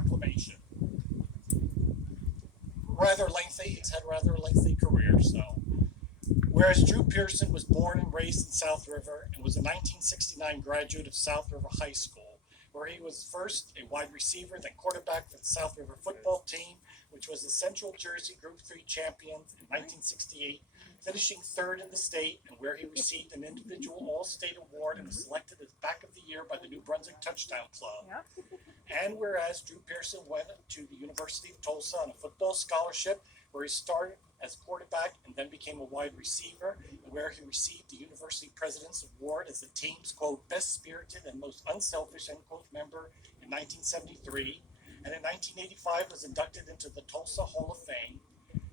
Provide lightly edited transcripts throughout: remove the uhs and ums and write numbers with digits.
proclamation. He's had rather a lengthy career, so. Whereas Drew Pearson was born and raised in South River and was a 1969 graduate of South River High School, where he was first a wide receiver, then quarterback for the South River football team, which was the Central Jersey Group 3 champions in 1968, finishing third in the state, and where he received an individual All-State award and was selected as Back of the Year by the New Brunswick Touchdown Club. And whereas Drew Pearson went to the University of Tulsa on a football scholarship, where he started as quarterback and then became a wide receiver, and where he received the University President's Award as the team's, quote, best spirited and most unselfish, end quote, member in 1973, and in 1985 was inducted into the Tulsa Hall of Fame.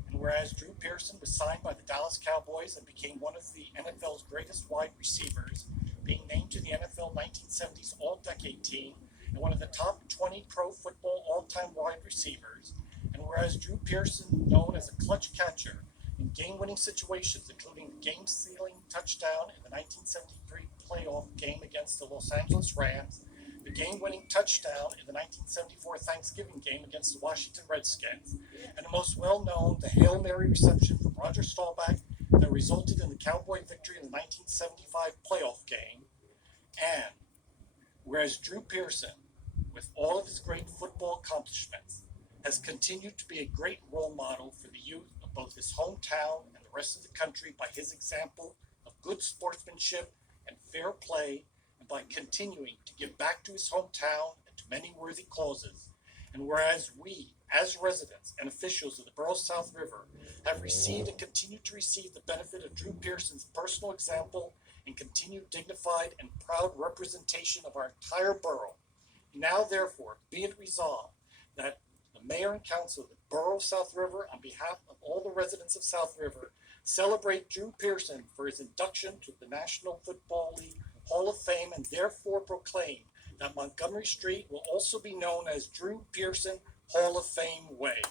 And whereas Drew Pearson was signed by the Dallas Cowboys and became one of the NFL's greatest wide receivers, being named to the NFL 1970s All-Decade Team and one of the top 20 pro football all-time wide receivers, and whereas Drew Pearson, known as a clutch catcher in game-winning situations, including the game-sealing touchdown in the 1973 playoff game against the Los Angeles Rams, the game-winning touchdown in the 1974 Thanksgiving game against the Washington Redskins, and the most well-known, the Hail Mary reception from Roger Staubach that resulted in the Cowboy victory in the 1975 playoff game. And whereas Drew Pearson, with all of his great football accomplishments, has continued to be a great role model for the youth of both his hometown and the rest of the country by his example of good sportsmanship and fair play, and by continuing to give back to his hometown and to many worthy causes. And whereas we, as residents and officials of the borough of South River, have received and continue to receive the benefit of Drew Pearson's personal example and continued dignified and proud representation of our entire borough, now therefore be it resolved that the Mayor and Council of the Borough of South River, on behalf of all the residents of South River, celebrate Drew Pearson for his induction to the National Football League Hall of Fame, and therefore proclaim that Montgomery Street will also be known as Drew Pearson Hall of Fame Way.